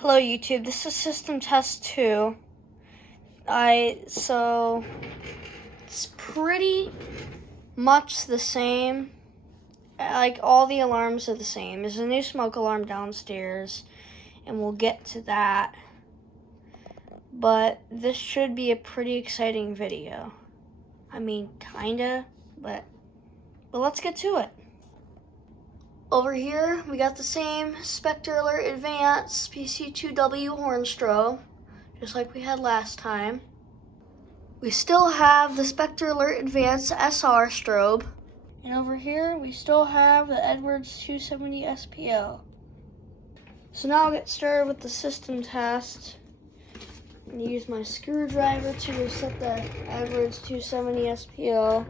Hello YouTube, this is System Test 2. So it's pretty much the same. Like all the alarms are the same. There's a new smoke alarm downstairs and we'll get to that. But this should be a pretty exciting video. I mean, kinda, but let's get to it. Over here, we got the same Spectre Alert Advanced PC2W horn strobe, just like we had last time. We still have the Spectre Alert Advanced SR strobe. And over here, we still have the Edwards 270 SPL. So now I'll get started with the system test. I'm going to use my screwdriver to reset the Edwards 270 SPL.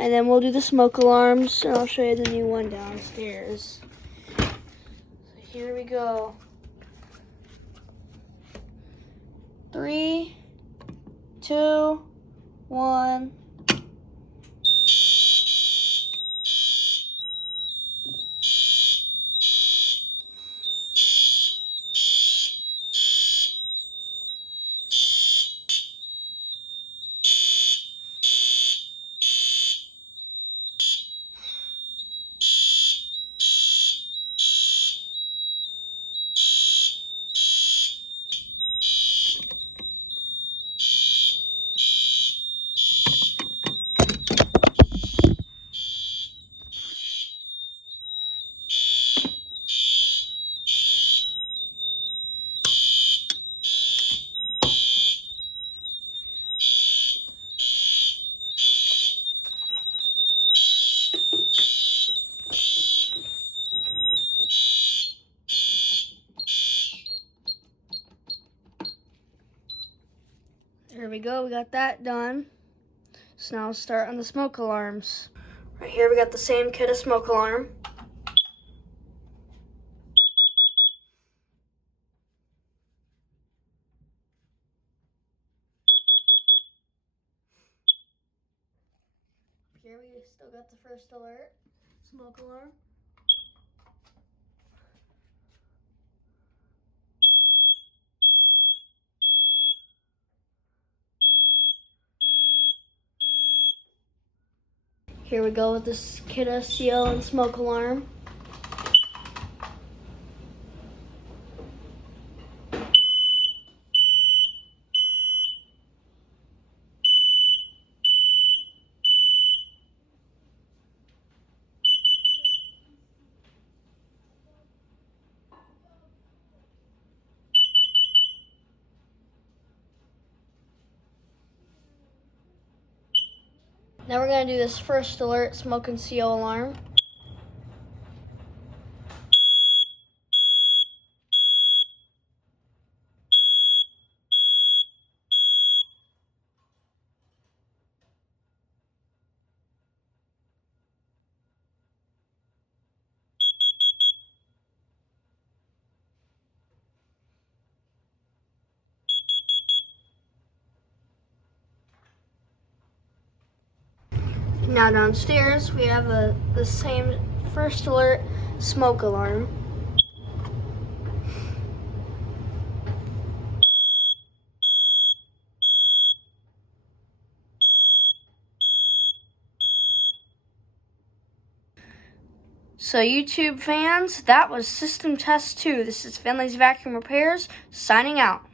And then we'll do the smoke alarms, and I'll show you the new one downstairs. So here we go. 3, 2, 1. There we go, we got that done. So now we'll start on the smoke alarms. Right here we got the same kit of smoke alarm. Here we still got the first alert, smoke alarm. Here we go with this kit of CO and smoke alarm. Now we're going to do this first alert, smoke and CO alarm. Now downstairs we have the same first alert, smoke alarm. So YouTube fans, that was System Test 2. This is Finley's Vacuum Repairs, signing out.